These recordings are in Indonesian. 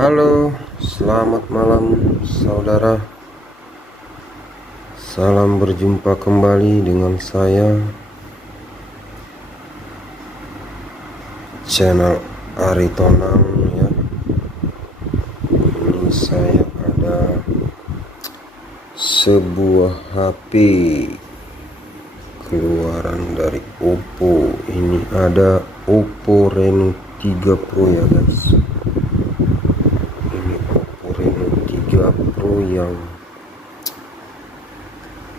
Halo, selamat malam saudara. Salam berjumpa kembali dengan saya, channel Aritonang ya. Ini saya ada sebuah HP keluaran dari Oppo. Ini ada Oppo Reno 3 Pro ya guys. Ini Oppo Reno 3 Pro yang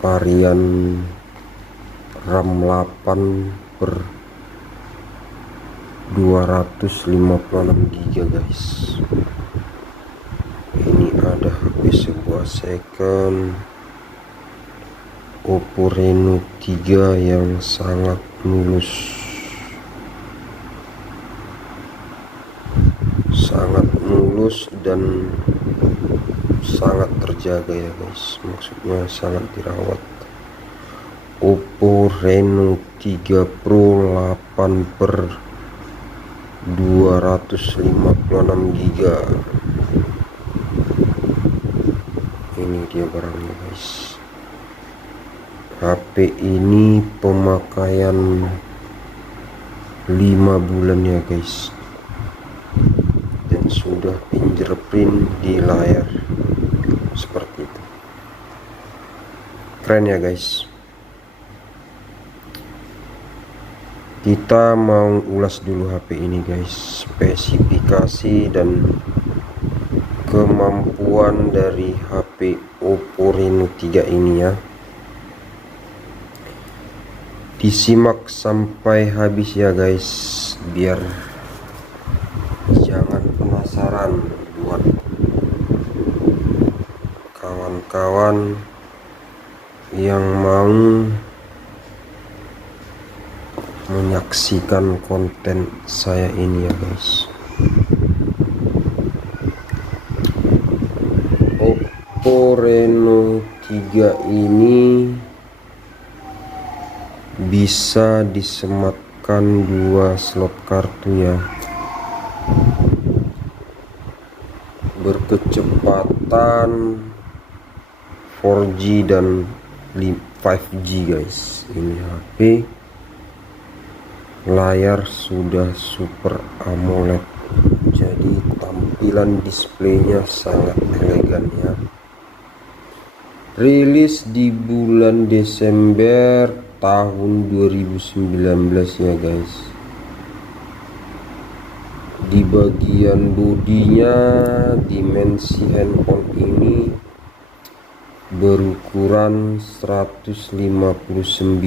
varian RAM 8 per 256 GB guys. Ini ada HP sebuah second Oppo Reno 3 yang sangat mulus, dan sangat terjaga ya guys, maksudnya sangat dirawat. Oppo Reno 3 Pro 8 per 256 GB. Ini dia barangnya guys. HP ini pemakaian 5 bulan ya guys, dan sudah fingerprint di layar seperti itu. Keren ya guys. Kita mau ulas dulu HP ini guys, spesifikasi dan kemampuan dari HP Oppo Reno 3 ini ya. Disimak sampai habis ya guys, biar jangan penasaran buat kawan-kawan yang mau menyaksikan konten saya ini ya guys. Oppo Reno 3 ini bisa disematkan 2 slot kartu ya, berkecepatan 4G dan 5G guys. Ini HP layar sudah Super AMOLED, jadi tampilan displaynya sangat elegan ya. Rilis di bulan Desember tahun 2019 ya guys. Di bagian bodinya, dimensi handphone ini berukuran 159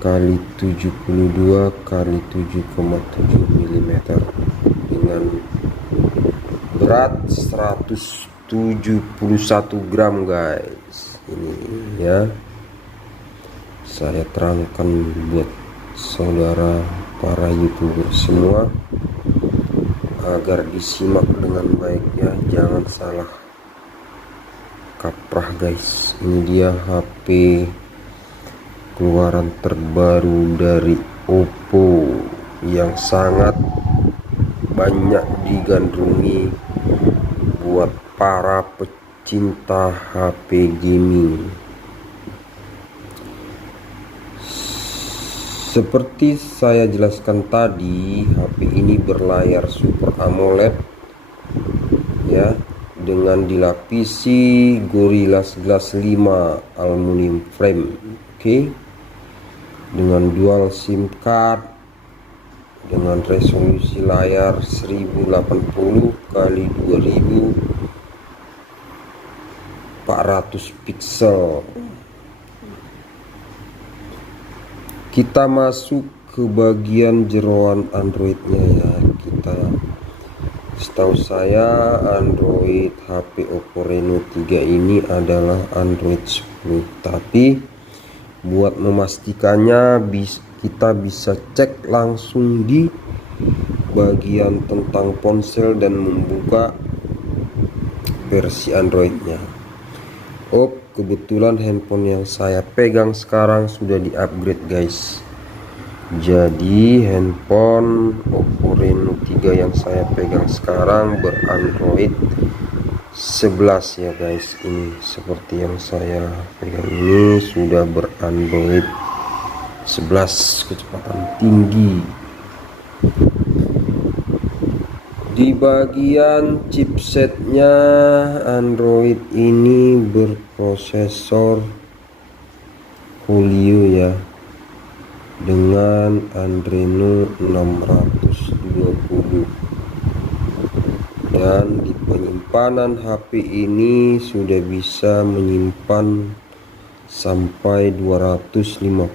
kali 72 kali 7,7 mm dengan berat 171 gram guys. Ini ya, saya terangkan buat saudara para YouTuber semua agar disimak dengan baik ya, jangan salah kaprah guys. Ini dia HP keluaran terbaru dari Oppo yang sangat banyak digandrungi buat para pecinta HP gaming. Seperti saya jelaskan tadi, HP ini berlayar Super AMOLED ya, dengan dilapisi Gorilla Glass 5 aluminium frame. Oke. Dengan dual SIM card, dengan resolusi layar 1080 kali 2400 pixel. Kita masuk ke bagian jeroan Androidnya ya. Setahu saya Android HP Oppo Reno 3 ini adalah Android 10, tapi buat memastikannya kita bisa cek langsung di bagian tentang ponsel dan membuka versi Androidnya. Kebetulan handphone yang saya pegang sekarang sudah di-upgrade guys. Jadi handphone Oppo Reno 3 yang saya pegang sekarang berandroid 11 ya guys. Ini seperti yang saya pegang ini sudah berandroid 11 kecepatan tinggi. Di bagian chipsetnya Android ini berprosesor Helio ya, dengan Adreno 620, dan di penyimpanan HP ini sudah bisa menyimpan sampai 256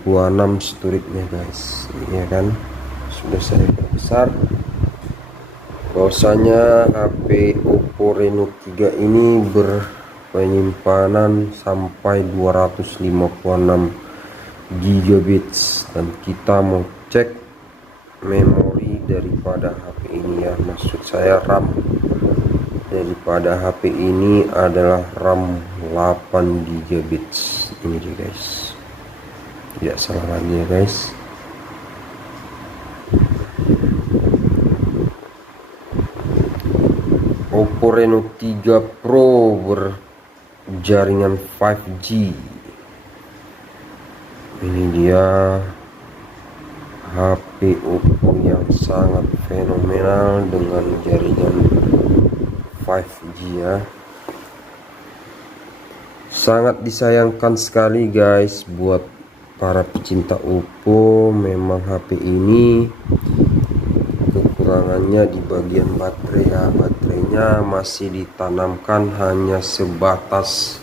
storage-nya guys. Ini ya kan, sudah saya perbesar. Bahwasanya HP Oppo Reno 3 ini berpenyimpanan sampai 256 GB, dan kita mau cek memori daripada HP ini ya, maksud saya RAM daripada HP ini adalah RAM 8 GB. Ini dia guys, tidak salah lagi ya guys. Oppo Reno 3 Pro berjaringan 5G. Ini dia HP Oppo yang sangat fenomenal dengan jaringan 5G ya. Sangat disayangkan sekali guys buat para pecinta Oppo. Memang HP ini kekurangannya di bagian baterai ya. Baterainya masih ditanamkan hanya sebatas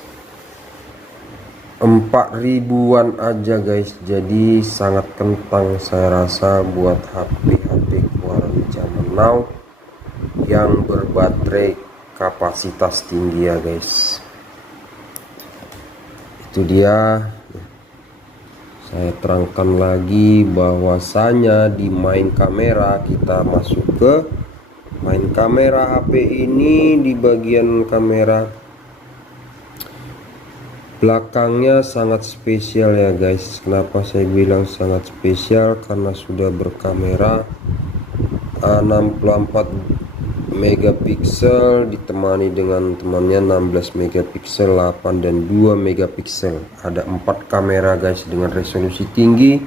4000-an aja guys. Jadi sangat kentang saya rasa buat HP-HP keluaran zaman now yang berbaterai kapasitas tinggi ya guys. Itu dia, saya terangkan lagi bahwasanya di main kamera, kita masuk ke main kamera HP ini. Di bagian kamera belakangnya sangat spesial ya guys. Kenapa saya bilang sangat spesial? Karena sudah berkamera 64 megapiksel ditemani dengan temannya 16 megapiksel, 8 dan 2 megapiksel. Ada 4 kamera guys dengan resolusi tinggi.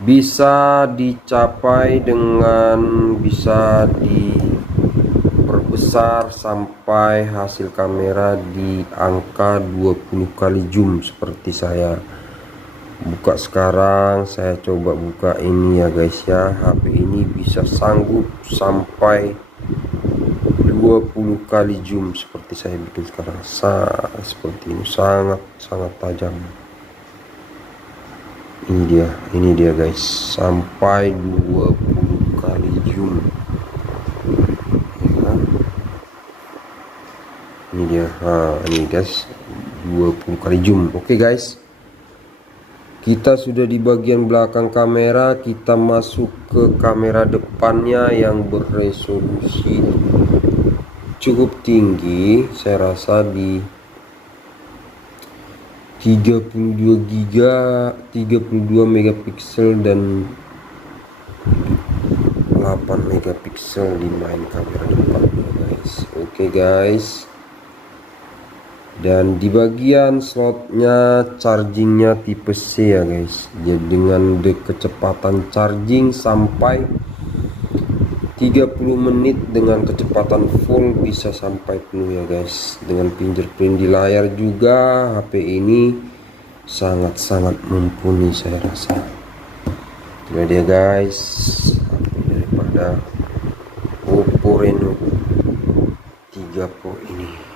Bisa dicapai dengan bisa diperbesar sampai hasil kamera di angka 20 kali zoom seperti saya buka sekarang. Saya coba buka ini ya guys ya. HP ini bisa sanggup sampai 20 kali zoom seperti saya bikin sekarang. Seperti ini sangat tajam. Ini dia guys, sampai 20 kali zoom ya. Ini dia, ini guys, 20 kali zoom. Oke guys, kita sudah di bagian belakang kamera. Kita masuk ke kamera depannya yang berresolusi cukup tinggi. Saya rasa di 32 megapiksel dan 8 megapiksel di main kamera depannya guys. Oke guys, dan di bagian slotnya chargingnya tipe C ya guys. Jadi dengan kecepatan charging sampai 30 menit dengan kecepatan full bisa sampai penuh ya guys. Dengan fingerprint di layar juga, HP ini sangat mumpuni saya rasa. Itu dia guys, HP daripada Oppo Reno 3 Pro ini.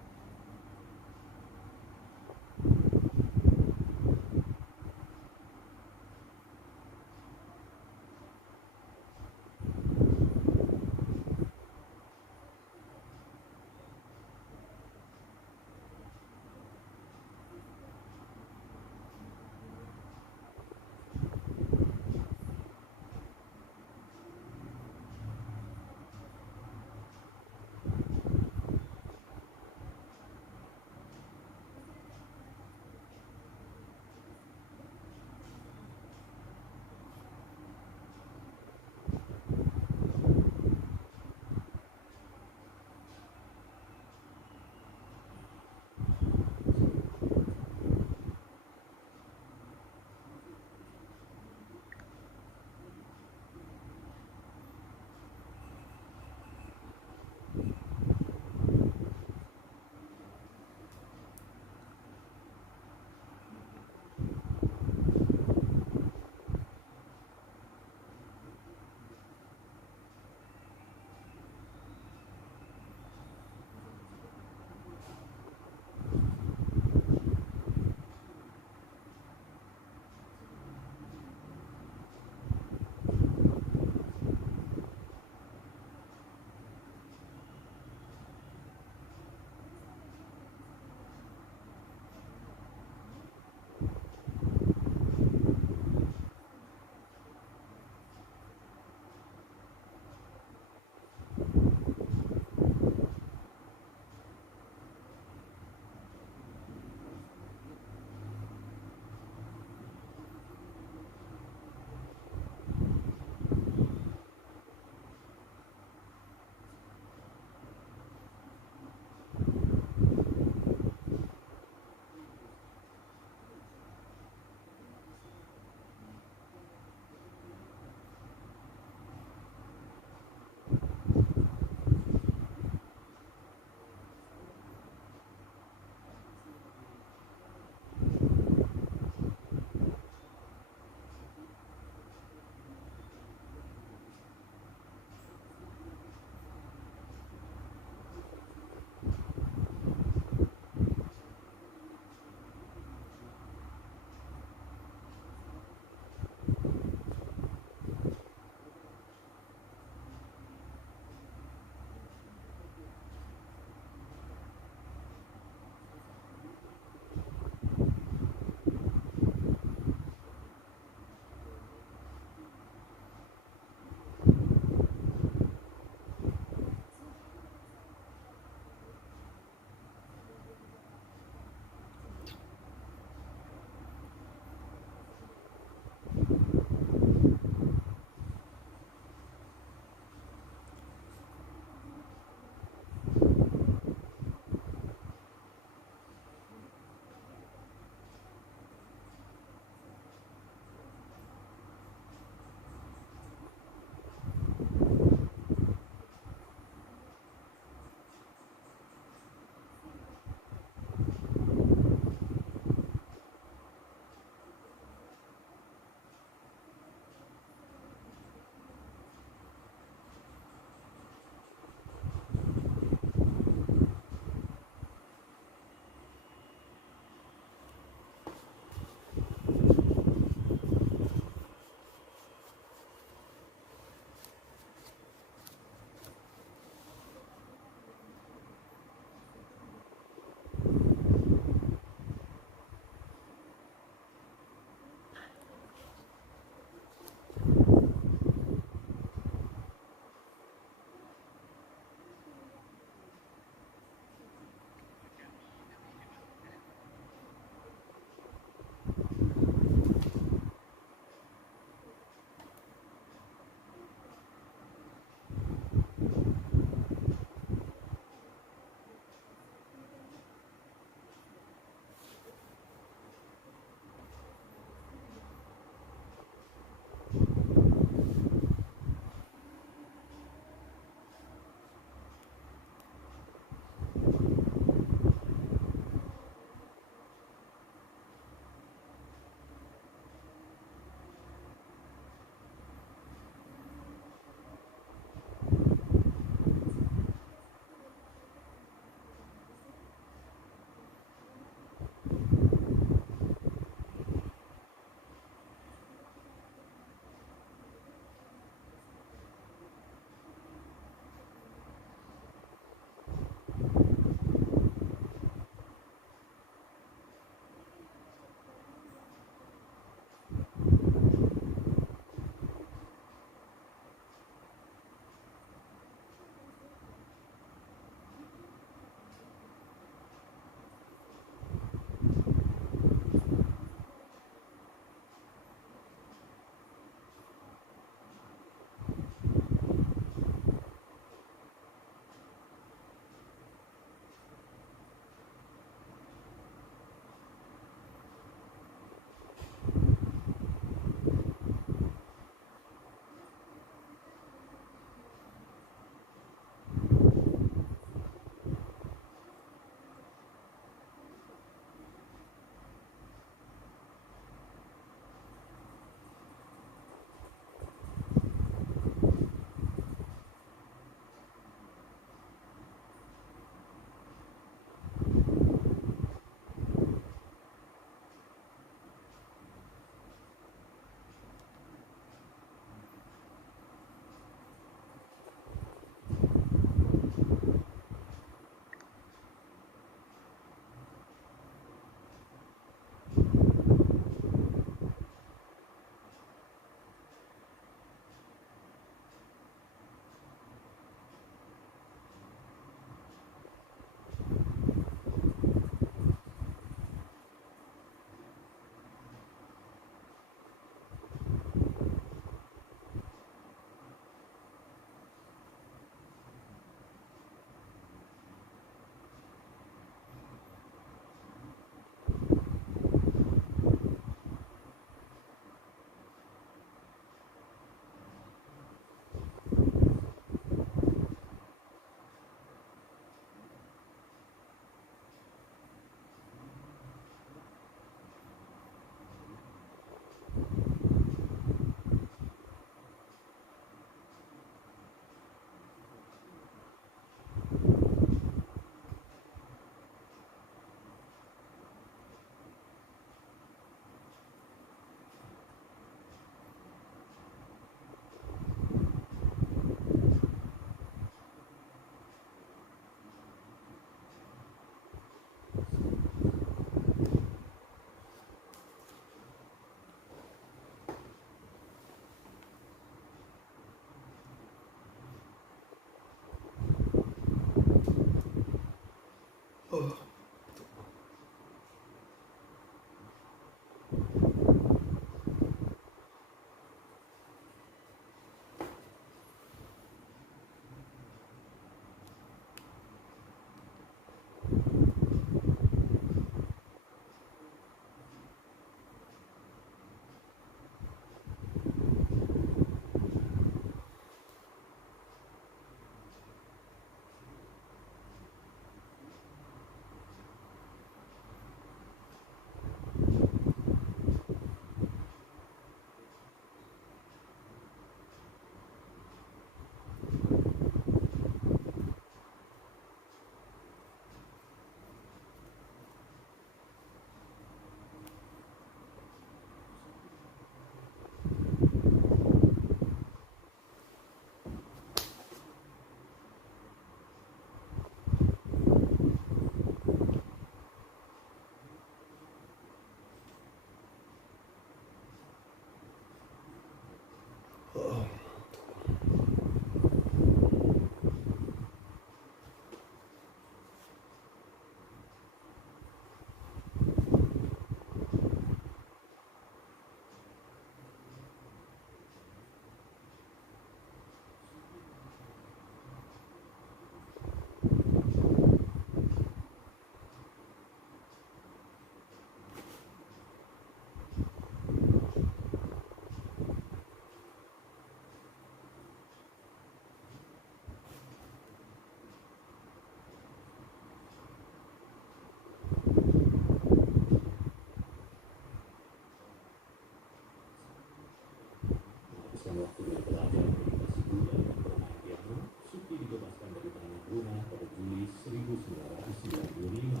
Waktu dia belajar meditasi Buddha dan bermain piano, Suki dibebaskan dari tahanan rumah pada Juli 1995.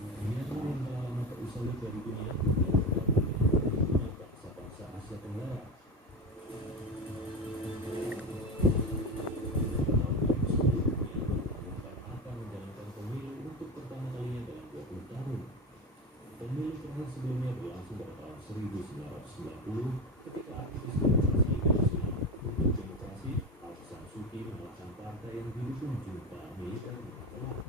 Myanmar yang telah lama terisolir dari dunia dengan bangsa-bangsa Asia Tenggara. Akan menjalankan pemilu untuk pertama kalinya dalam 20 tahun. Pemilu terakhir sebelumnya berlangsung pada tahun 1990 ketika aktivis demokrasi internasional untuk demokrasi Aung San Suu Kyi mengalahkan partai yang didukung junta militer menolak.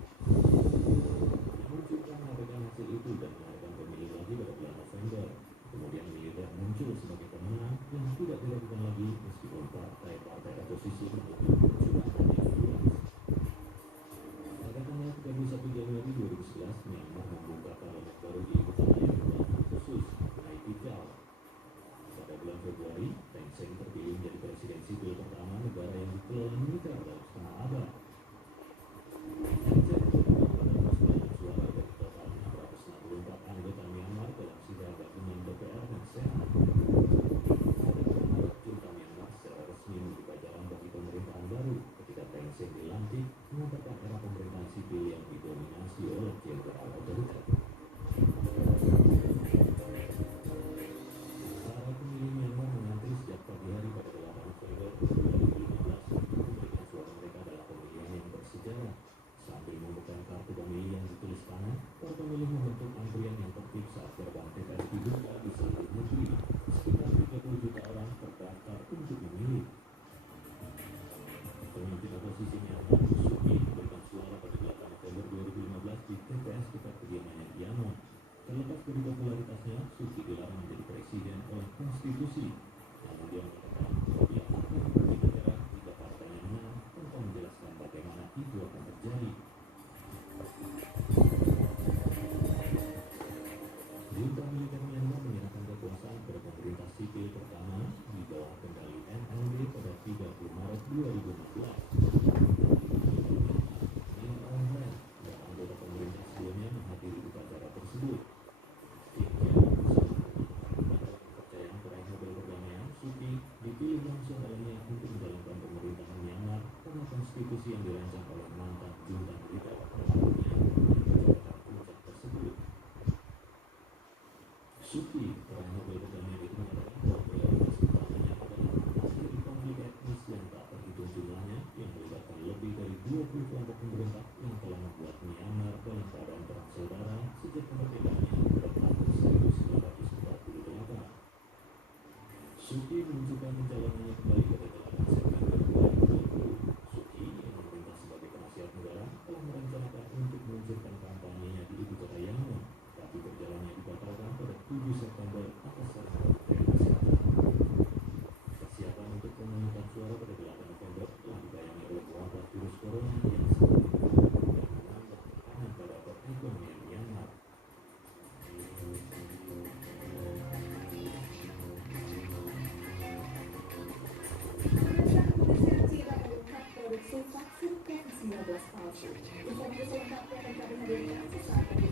Namun junta mengabaikan hasil itu dan mengadakan pemilu lagi pada bulan November. Kemudian militer muncul sebagai pemenang yang tidak dilakukan lagi meskipun partai-partai oposisi menduduki kecurangan influence. Pada tanggal 31 Januari 2011, Myanmar membuka parlemen baru di ibu kota yang berlaku khusus, Naypyidaw. Pada bulan Februari, Thein Sein terpilih menjadi presiden sipil pertama negara yang dikelola militer dalam setengah abad. Thein Sein mendapat 209 suara dari total 664 anggota Myanmar dalam sidang gabungan DPR dan Senat. Pada bulan Maret, junta Myanmar secara resmi membuka jalan bagi pemerintahan baru ketika Thein Sein dilantik mengantarkan era pemerintahan sipil yang didominasi oleh jenderal otoriter. Para pemilih Myanmar mengantri sejak pagi hari pada 8 November 2015 untuk memberikan suara mereka dalam pemilihan yang bersejarah. Sambil memegang kartu pemilih yang ditulis tangan, para pemilih membentuk antrian yang tertib saat gerbang TPS dibuka di seluruh negeri. Sekitar 30 juta orang terdaftar untuk memilih. Pemimpin oposisi Myanmar, Suu Kyi, memberikan suara pada 8 November 2015 di TPS dekat kediamannya di Yangon. Terlepas dari popularitasnya, Suu Kyi dilarang menjadi presiden oleh konstitusi. Namun dia mengatakan bahwa dia akan memimpin negara jika partainya menang tanpa menjelaskan bagaimana itu akan terjadi. Junta militer Myanmar menyerahkan kekuasaan kepada pemerintah sipil pertama di bawah kendali NLD pada 30 Maret 2016. Min Aung Hlaing dan anggota pemerintah sebelumnya menghadiri upacara tersebut. Kepercayaan peraih Nobel Perdamaian, Suu Kyi dipilih langsung olehnya untuk menjalankan pemerintahan Myanmar karena konstitusi yang dirancang oleh mantan junta militer melakukannya jabatan puncak tersebut. Suu Kyi, peraih Nobel Perdamaian itu mengatakan bahwa prioritas utamanya adalah mengakhiri konflik etnis yang tak terhitung jumlahnya yang melibatkan lebih dari 20 kelompok pemberontak yang telah membuat Myanmar dalam keadaan perang saudara sejak kemerdekaannya pada tahun 1948. Suu Kyi menunjukkan pencalonannya kembali pada 8 September 2020. Suu Kyi yang memerintah sebagai penasihat negara telah merencanakan untuk meluncurkan kampanyenya di ibu kota Yangon, tapi perjalanannya dibatalkan pada 7 September atas sarana Kementerian Kesehatan. Persiapan untuk pemungutan suara pada 8 November telah dibayangi oleh wabah virus corona yang semakin menurun dan menambah tekanan pada perekonomian Myanmar. Produksi vaksin COVID-19 palsu. Informasi selengkapnya akan kami hadirkan sesaat lagi.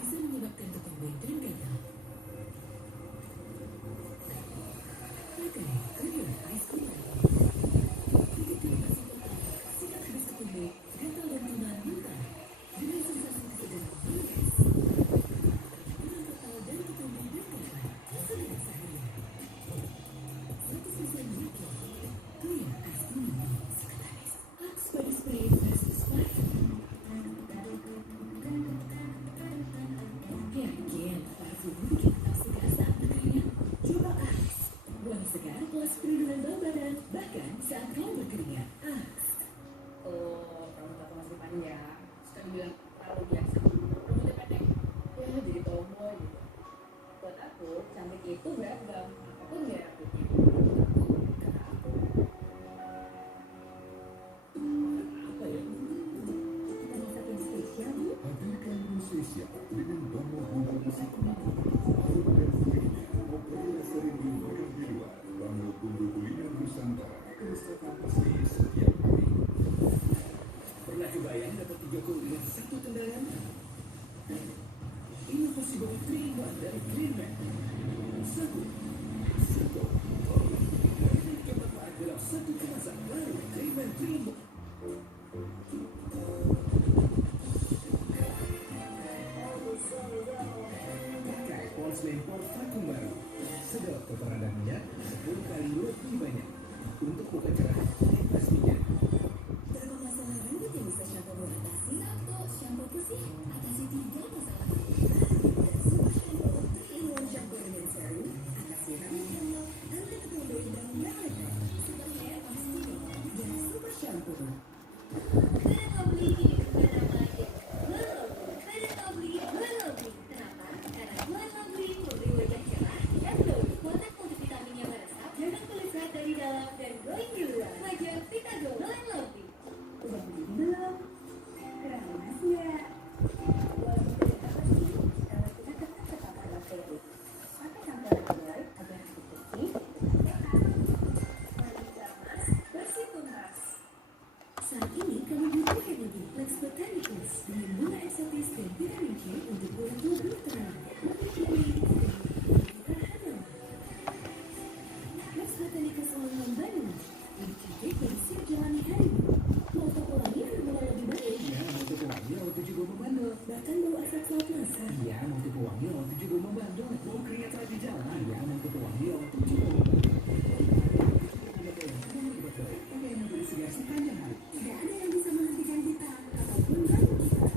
Bisa menyebabkan ketumbuhan dan gatal. Pakai Clear Ice Cream. Axe perlindungan bau badan, bahkan saat kamu berkeringat. Axe. Oh, rambut aku masih panjang. Suka dibilang terlalu biasa. Rambutnya pendek. Ya, jadi tomboy gitu. Buat aku, cantik itu beragam. Apapun gaya rambutnya. Kata aku. Apa ya? Kita masak yang spesial yuk. Hadirkan menu spesial dengan bumbu bumbu nasi kuning, lauk dan kuahnya, mozzarella sering dimakan di luar, bumbu bumbu kuliner Nusantara, keresapan asli setiap hari. Pernah kebayang dapat 3 kuliner satu tendangan? Inovasi baru 3-in-1 dari Greenman. Satu, simple, dan kemanfaat dalam satu kemasan baru Greenman 3-in-1. Pakai porcelain pot vakum baru. Sedot kotoran dan minyak 10 kali lebih banyak. Untuk buka cerah, pastinya. Berapa masalah rambut yang bisa shampoo mengatasi? 1. Shampoo bersih, atasi 3 masalah rambut. Dan Super Shampoo 3-in-1 shampoo dengan serum, atasi rambut rontok, anti ketombe dan merawat. Super Hair Pasti dan Super Shampoo. Clean Lovely kini berbeda lagi. Clean Lovely, Clean Lovely, Clean Lovely. Kenapa? Karena Clean Lovely memberi wajah cerah dan glowing. Kotak multivitamin yang meresap, jaga kulit sehat dari dalam dan glowing di luar. Wajah Vita Glow Clean Lovely. Udah begini belum? Keramas ya? Walaupun tidak bersih, kalau kita tetap tetap bakteri. Pakai campuran agar rambut bersih, sehat, mandi keramas, bersih tuntas. Saat ini kamu butuh energi Flex Botanicals dengan bunga eksotis dan vitamin C untuk kulit tubuh terang. Lebih pulih dan tahan lama. Flex Botanicals All-in-One Bandung. Lebih cantik dan siap jalani hari-hari. Mau toko lagi mulai lebih baik. Iya, mau tipe wangi waktu juga membandel. Bahkan bau asap laut masa. Iya, mau tipe wangi waktu juga membandel. Mau keringat lagi jalan. Iya, mau tipe wangi waktu juga membandel. Pakai yang memberi segar sepanjang hari. Tidak ada yang bisa menghentikan kita, apapun banyak kita.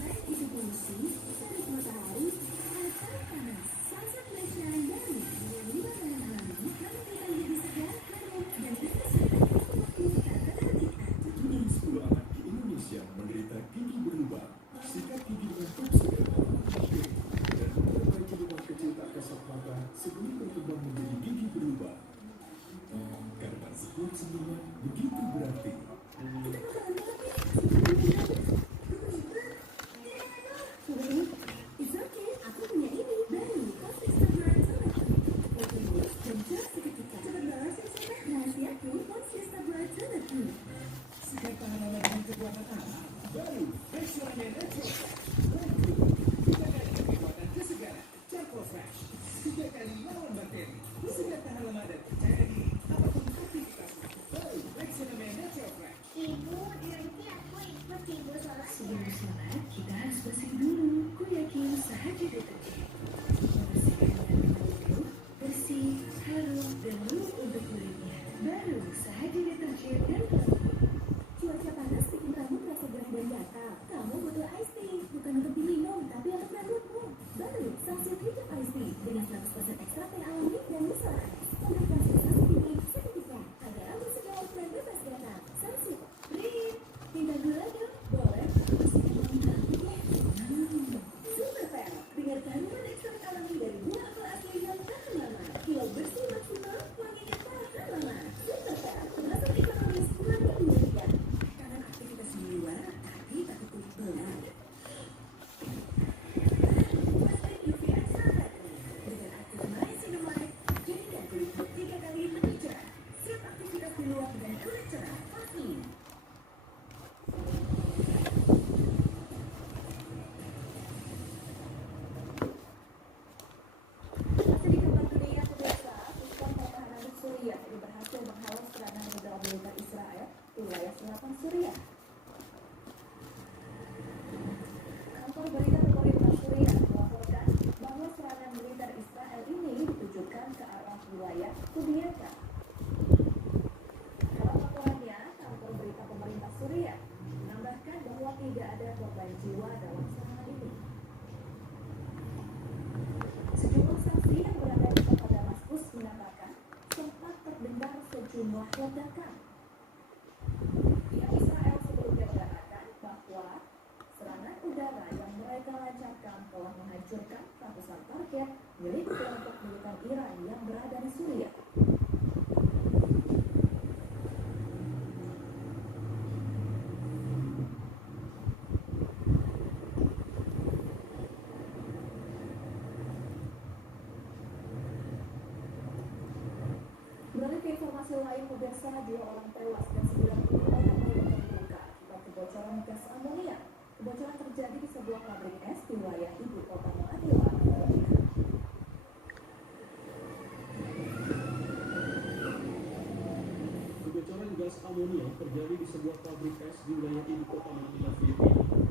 Baik itu polusi, terik matahari, atau panas. Sunset Flash Shine baru dengan 5 bahan alami, namun kita lebih segar, harum, dan berkesan untuk waktu tak terhentikan. 7 dari 10 anak di Indonesia menderita gigi berlubang. Sikat gigi dengan top segera, dan memperbaiki lubang kecil tak kasat mata ledakan. Pihak Israel sebelumnya mengatakan bahwa serangan udara yang mereka lancarkan telah menghancurkan ratusan target milik kelompok militer Iran yang berada di Suriah. Beralih ke informasi lain, pemirsa, 2 orang tewas dan 90 orang lainnya luka akibat kebocoran gas amonia. Kebocoran terjadi di sebuah pabrik es di wilayah ibu kota Manila, Filipina. Kebocoran gas amonia terjadi di sebuah pabrik es di wilayah ibu kota Manila, Filipina.